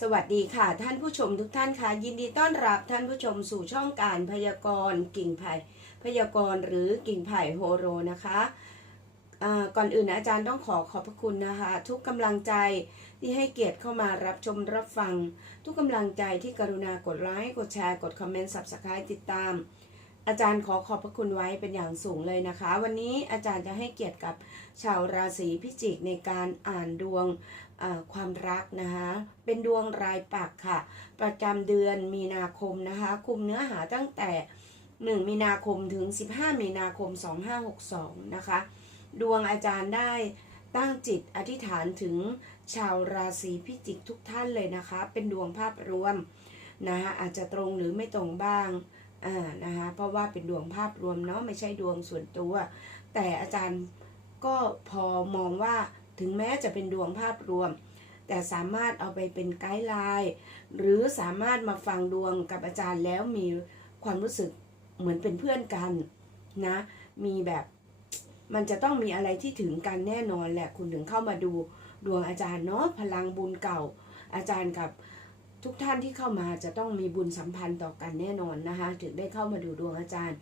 สวัสดีค่ะ ท่านผู้ชมทุกท่านค่ะ ยินดีต้อนรับท่านผู้ชมสู่ช่องการพยากรณ์กิ่งไผ่พยากรณ์หรือกิ่งไผ่โฮโรนะคะก่อนอื่นอาจารย์ต้องขอขอบพระคุณนะคะ ทุกกำลังใจที่ให้เกียรติเข้ามารับชมรับฟัง ทุกกำลังใจที่กรุณากดไลค์กดแชร์กดคอมเมนต์สับสไครต์ติดตาม อาจารย์ขอขอบพระคุณไว้เป็นอย่างสูงเลยนะคะ วันนี้อาจารย์จะให้เกียรติกับชาวราศีพิจิกในการอ่านดวง ความรักนะคะเป็นดวงรายปักค่ะ ประจำเดือนมีนาคมนะคะ คุมเนื้อหาตั้งแต่ 1 มีนาคมถึง 15 มีนาคม 2562 นะคะ ดวงอาจารย์ได้ตั้งจิตอธิษฐานถึงชาวราศีพิจิกทุกท่านเลยนะคะ เป็นดวงภาพรวมนะคะอาจจะตรงหรือไม่ตรงบ้างอ่านะคะเพราะว่าเป็นดวงภาพรวมเนาะไม่ใช่ดวงส่วนตัว แต่อาจารย์ก็พอมองว่า ถึงแม้จะเป็นดวงภาพรวม แต่สามารถเอาไปเป็นไกด์ไลน์หรือสามารถมาฟังดวงกับอาจารย์แล้วมีความรู้สึกเหมือนเป็นเพื่อนกันนะ มีแบบมันจะต้องมีอะไรที่ถึงกันแน่นอนแหละคุณถึงเข้ามาดูดวงอาจารย์เนาะพลังบุญเก่า อาจารย์กับทุกท่านที่เข้ามาจะต้องมีบุญสัมพันธ์ต่อกันแน่นอนนะคะถึงได้เข้ามาดูดวงอาจารย์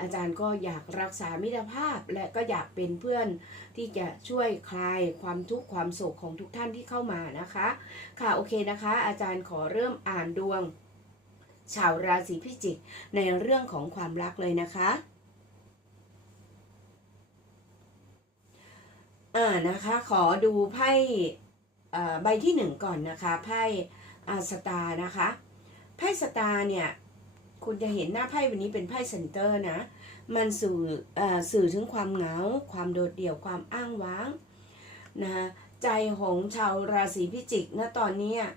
อาจารย์ก็อยากรักษามิตรภาพ และก็อยากเป็นเพื่อนที่จะช่วยคลายความทุกข์ความโศกของทุกท่านที่เข้ามานะคะ ค่ะโอเคนะคะ อาจารย์ขอเริ่มอ่านดวง ชาวราศีพิจิกในเรื่องของความรักเลยนะคะอ่านะคะขอดูไพ่ใบที่หนึ่งก่อนนะคะไพ่อาสตาร์นะคะไพ่สตาร์เนี่ย คุณจะเห็นหน้าไพ่วันนี้เป็นไพ่เซนเตอร์นะ มันสื่ออสื่อถึงความเหงา ความโดดเดี่ยว ความอ้างว้างนะคะใจของชาวราศีพิจิกนะตอนนี้อะ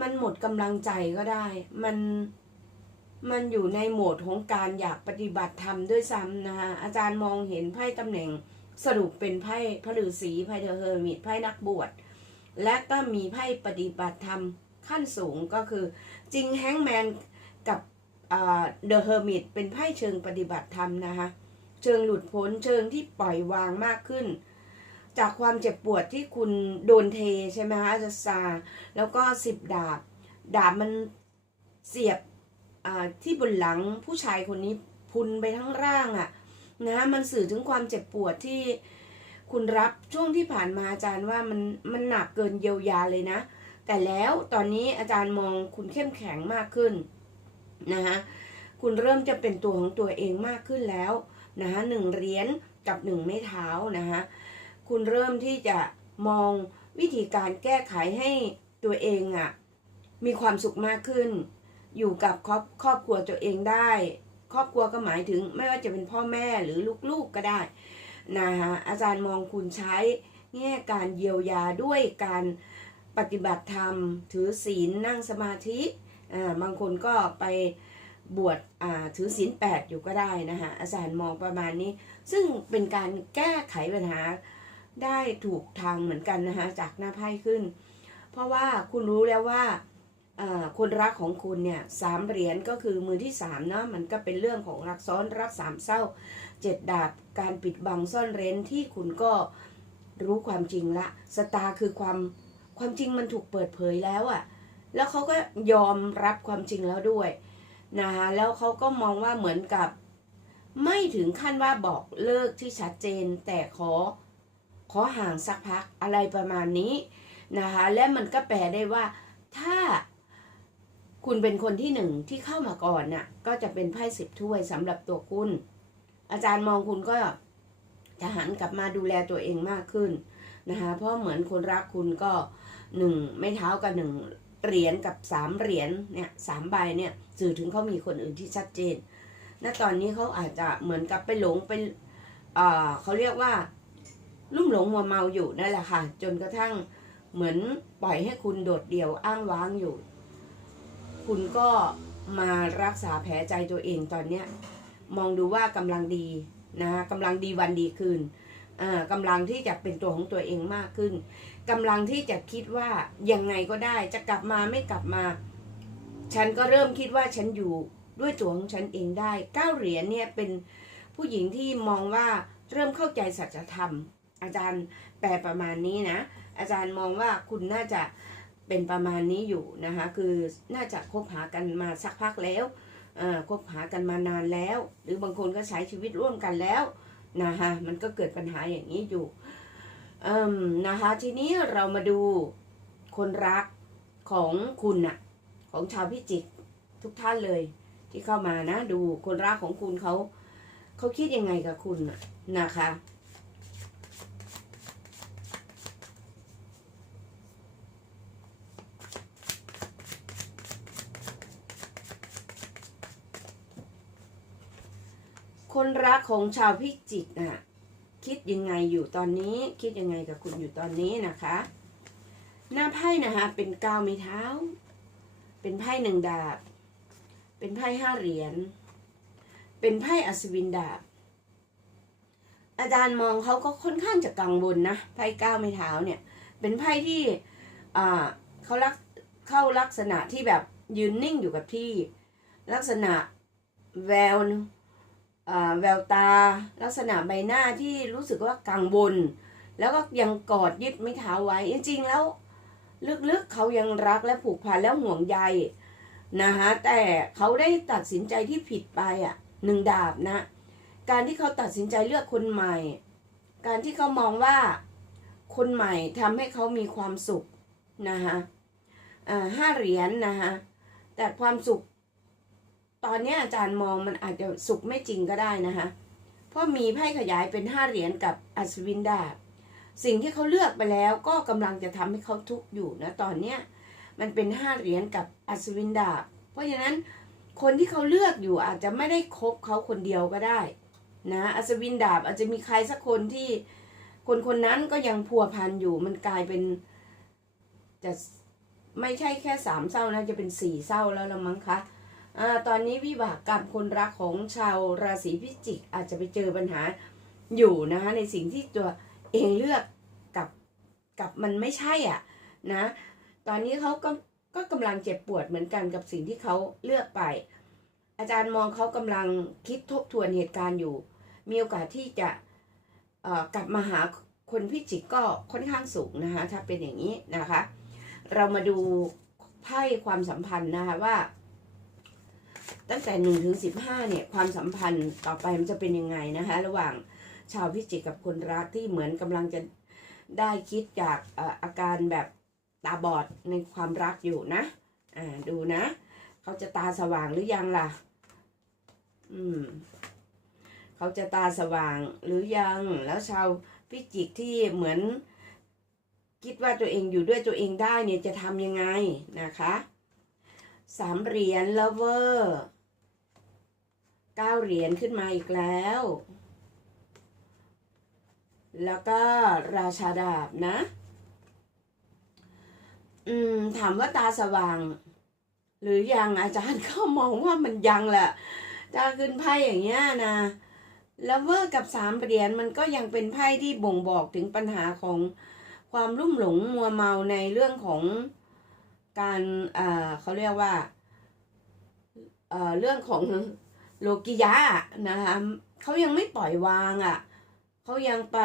มันหมดกำลังใจก็ได้ มันมันอยู่ในโหมดของการอยากปฏิบัติธรรมด้วยซ้ำนะคะอาจารย์มองเห็นไพ่ตำแหน่งสรุปเป็นไพ่พระฤาษีไพ่เดอะเฮอร์มิตไพ่นักบวชและก็มีไพ่ปฏิบัติธรรมขั้นสูงก็คือจริงแฮงแมน กับเดอะเฮอร์มิตเป็นไพ่เชิงปฏิบัติธรรมนะคะ เชิงหลุดพ้นเชิงที่ปล่อยวางมากขึ้น จากความเจ็บปวดที่คุณโดนเทใช่ไหมคะอาจารย์ซาแล้วก็สิบดาบ ดาบมันเสียบที่บนหลังผู้ชายคนนี้พุนไปทั้งร่างอะ่ะนะมันสื่อถึงความเจ็บปวดที่คุณรับช่วงที่ผ่านมาอาจารย์ว่ามันมันหนักเกินเยียวยาเลยนะ แต่แล้วตอนนี้อาจารย์มองคุณเข้มแข็งมากขึ้น นะคะคุณเริ่มจะเป็นตัวของตัวเองมากขึ้นแล้วนะคะหนึ่งเหรียญกับหนึ่งไม้เท้านะคะคุณเริ่มที่จะมองวิธีการแก้ไขให้ตัวเองอะ่ะมีความสุขมากขึ้น อยู่กับครอบครอบครัวตัวเองได้ ครอบครัวก็หมายถึงไม่ว่าจะเป็นพ่อแม่หรือลูกๆก็ได้นะคะอาจารย์มองคุณใช้แง่การเยียวยาด้วยการปฏิบัติธรรม ถือศีลนั่งสมาธิ อ่าบางคนก็ไปบวชอ่าถือศีลแปดอยู่ก็ได้นะคะอาจารย์มองประมาณนี้ ซึ่งเป็นการแก้ไขปัญหาได้ถูกทางเหมือนกันนะคะจากหน้าไพ่ขึ้น เพราะว่าคุณรู้แล้วว่าอ่าคนรักของคุณเนี่ยสามเหรียญก็คือมือที่สามเนาะมันก็เป็นเรื่องของรักซ้อนรักสามเศร้าเจ็ดดาบการปิดบังซ่อนเร้นที่คุณก็รู้ความจริงละสตาร์คือความความจริงมันถูกเปิดเผยแล้วอะ แล้วเขาก็ยอมรับความจริงแล้วด้วยนะคะแล้วเขาก็มองว่าเหมือนกับ ไม่ถึงขั้นว่าบอกเลิกที่ชัดเจน แต่ขอขอห่างสักพักอะไรประมาณนี้นะคะและมันก็แปลได้ว่าถ้าคุณเป็นคนที่หนึ่งที่เข้ามาก่อนน่ะ ก็จะเป็นไพ่สิบถ้วยสำหรับตัวคุณ อาจารย์มองคุณก็จะหันกลับมาดูแลตัวเองมากขึ้นนะคะเพราะเหมือนคนรักคุณก็หนึ่งไม่เท้ากับหนึ่ง เหรียญกับสามเหรียญเนี่ยสามใบเนี่ยสื่อถึงเขามีคนอื่นที่ชัดเจน ณ ตอนนี้เขาอาจจะเหมือนกับไปหลงไปเอ่อเขาเรียกว่าลุ่มหลงมัวเมาอยู่นั่นแหละค่ะ จนกระทั่งเหมือนปล่อยให้คุณโดดเดี่ยวอ้างว้างอยู่ คุณก็มารักษาแผลใจตัวเองตอนเนี้ยมองดูว่ากำลังดีนะกำลังดีวันดีคืน กำลังที่จะเป็นตัวของตัวเองมากขึ้นกำลังที่จะคิดว่ายังไงก็ได้จะกลับมาไม่กลับมา ฉันก็เริ่มคิดว่าฉันอยู่ด้วยตัวของฉันเองได้เก้าเหรียญเนี่ยเป็นผู้หญิงที่มองว่าเริ่มเข้าใจสัจธรรม อาจารย์แปลประมาณนี้นะ อาจารย์มองว่าคุณน่าจะเป็นประมาณนี้อยู่นะคะคือน่าจะคบหากันมาสักพักแล้วคบหากันมานานแล้ว หรือบางคนก็ใช้ชีวิตร่วมกันแล้ว นะคะมันก็เกิดปัญหาอย่างนี้อยู่เอ่มนะคะทีนี้เรามาดูคนรักของคุณน่ะของชาวพิจิกทุกท่านเลย ที่เข้ามานะ ดูคนรักของคุณเขาเขาคิดยังไงกับคุณนะคะ คนรักของชาวพิจิกน่ะคิดยังไงอยู่ตอนนี้ คิดยังไงกับคุณอยู่ตอนนี้นะคะ หน้าไพ่นะคะเป็นก้าไม้เท้า เป็นไพ่หนึ่งดาบ เป็นไพ่ห้าเหรียญเป็นไพ่อัศวินดาบ อาจารย์มองเขาก็ค่อนข้างจะกังวลนะไพ่ก้าไม้เท้าเนี่ย เป็นไพ่ที่อ่าเขาลักเข้าลักษณะที่แบบยืนนิ่งอยู่กับที่ ลักษณะแวว แววตาลักษณะใบหน้าที่รู้สึกว่ากังวล แล้วก็ยังกอดยึดไม่เท้าไว้ จริง ๆ แล้วลึกๆเขายังรักและผูกพันและห่วงใยนะคะแต่เขาได้ตัดสินใจที่ผิดไปอะหนึ่งดาบนะ การที่เขาตัดสินใจเลือกคนใหม่ การที่เขามองว่าคนใหม่ทำให้เขามีความสุขนะคะห้าเหรียญนะคะแต่ความสุข ตอนนี้อาจารย์มองมันอาจจะสุขไม่จริงก็ได้นะคะ เพราะมีไพ่ขยายเป็นห้าเหรียญกับอัศวินดาบ สิ่งที่เขาเลือกไปแล้วก็กำลังจะทำให้เขาทุกข์อยู่นะตอนเนี้ยมันเป็นห้าเหรียญกับอัศวินดาบ เพราะฉะนั้นคนที่เขาเลือกอยู่อาจจะไม่ได้คบเขาคนเดียวก็ได้นะอัศวินดาบอาจจะมีใครสักคนที่คนคนนั้นก็ยังพัวพันอยู่มันกลายเป็นจะไม่ใช่แค่สามเศร้านะจะเป็นสี่เศร้าแล้วละมั้งคะ อตอนนี้วิบากกรรมคนรักของชาวราศีพิจิก อาจจะไปเจอปัญหาอยู่นะคะในสิ่งที่ตัวเองเลือกกับกับมันไม่ใช่อะนะตอนนี้เขาก็ก็กำลังเจ็บปวดเหมือนกันกับสิ่งที่เขาเลือกไป อาจารย์มองเขากำลังคิดทบทวนเหตุการณ์อยู่ มีโอกาสที่จะกลับมาหาคนพิจิกก็ค่อนข้างสูงนะคะถ้าเป็นอย่างนี้นะคะ เรามาดูไพ่ความสัมพันธ์นะคะว่า ตั้งแต่หนึ่งถึงสิบห้าเนี่ยความสัมพันธ์ต่อไปมันจะเป็นยังไงนะคะ ระหว่างชาวพิจิกกับคนรักที่เหมือนกำลังจะได้คิดจากอาการแบบตาบอดในความรักอยู่นะอ่าดูนะ เขาจะตาสว่างหรือยังล่ะ อืมเขาจะตาสว่างหรือยังแล้วชาวพิจิกที่เหมือนคิดว่าตัวเองอยู่ด้วยตัวเองได้เนี่ยจะทำยังไงนะคะ สามเหรียญล เวอร์เก้าเหรียญขึ้นมาอีกแล้ว แล้วก็ราชาดาบนะ อืม ถามว่าตาสว่าง หรือยังอาจารย์ก็มองว่ามันยังแหละถ้าขึ้นไพ่อย่างเงี้ยนะแล้วเวอร์กับสามเหรียญมันก็ยังเป็นไพ่ที่บ่งบอกถึงปัญหาของความลุ่มหลงมัวเมาในเรื่องของการ เอ่อเขาเรียกว่า เอ่อ เรื่องของ โลกิยะนะคะเขายังไม่ปล่อยวางอะ่ะเขายังไป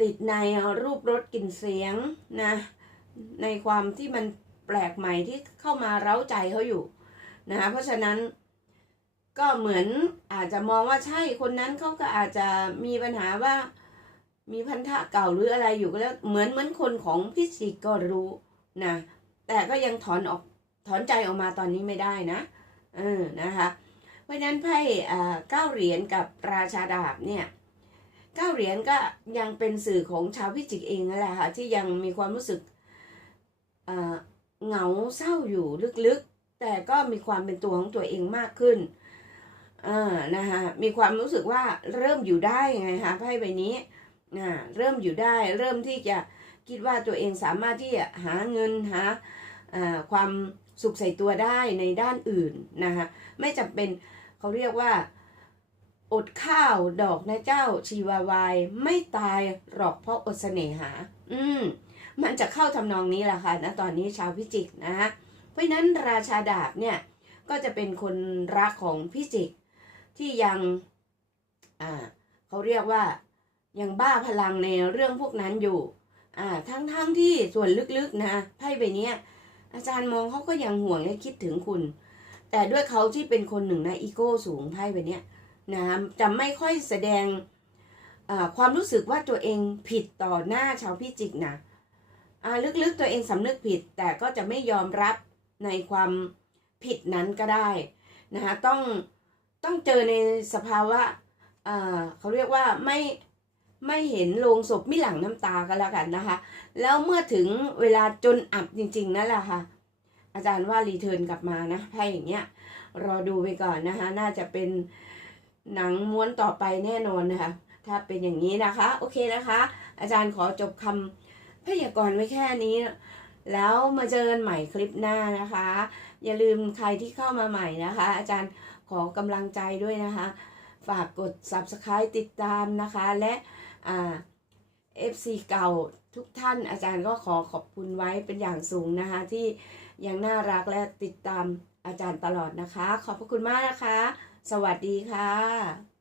ติดในรูปรสกลิ่นเสียงนะในความที่มันแปลกใหม่ที่เข้ามาเร้าใจเขาอยู่นะคะเพราะฉะนั้นก็เหมือนอาจจะมองว่าใช่คนนั้นเขาก็อาจจะมีปัญหาว่ามีพันธะเก่าหรืออะไรอยู่ก็แล้วเหมือนเหมือนคนของพิจิกก็รู้นะแต่ก็ยังถอนออกถอนใจออกมาตอนนี้ไม่ได้นะ เออนะคะเพราะนั้นไพ่เก้าเหรียญกับราชาดาบเนี่ยเก้าเหรียญก็ยังเป็นสื่อของชาวพิจิกเองนั่นแหละค่ะที่ยังมีความรู้สึกเหงาเศร้าอยู่ลึกๆ แต่ก็มีความเป็นตัวของตัวเองมากขึ้นอ่านะคะมีความรู้สึกว่าเริ่มอยู่ได้ไงคะไพ่ใบนี้อ่าเริ่มอยู่ได้ เริ่มที่จะคิดว่าตัวเองสามารถที่จะหาเงินหาความ สุขใส่ตัวได้ในด้านอื่นนะคะไม่จำเป็นเขาเรียกว่า อดข้าวดอกนะเจ้าชีวาวายไม่ตายหรอกเพราะอดเสน่หา อืมมันจะเข้าทำนองนี้แหละค่ะนะตอนนี้ชาวพิจิกนะคะเพราะนั้นราชาดาบเนี่ยก็จะเป็นคนรักของพิจิกที่ยังอ่าเขาเรียกว่ายังบ้าพลังในเรื่องพวกนั้นอยู่อ่าทั้งทั้งที่ส่วนลึกๆนะไพ่ใบนี้ อาจารย์มองเขาก็ยังห่วงและคิดถึงคุณ แต่ด้วยเขาที่เป็นคนหนึ่งนะอีโก้สูงไพ่ใบเนี้ยนะจะไม่ค่อยแสดงความรู้สึกว่าตัวเองผิดต่อหน้าชาวพิจิกนะลึกๆตัวเองสำนึกผิด แต่ก็จะไม่ยอมรับในความผิดนั้นก็ได้นะคะต้องต้องเจอในสภาวะเขาเรียกว่าไม่ ไม่เห็นโลงศพไม่หลั่งน้ำตาก็แล้วกันนะคะ แล้วเมื่อถึงเวลาจนอับจริงๆนั่นแหละค่ะ อาจารย์ว่ารีเทิร์นกลับมานะไพ่อย่างเงี้ยรอดูไปก่อนนะคะ น่าจะเป็นหนังม้วนต่อไปแน่นอนนะคะ ถ้าเป็นอย่างนี้นะคะ โอเคนะคะ อาจารย์ขอจบคำพยากรณ์ไว้แค่นี้ แล้วมาเจอกันใหม่คลิปหน้านะคะ อย่าลืมใครที่เข้ามาใหม่นะคะ อาจารย์ขอกำลังใจด้วยนะคะ ฝากกด subscribe ติดตามนะคะ และ อ่า FC เก่าทุกท่านอาจารย์ก็ขอขอบคุณไว้เป็นอย่างสูงนะคะ ที่ยังน่ารักและติดตามอาจารย์ตลอดนะคะ ขอบพระคุณมากนะคะ สวัสดีค่ะ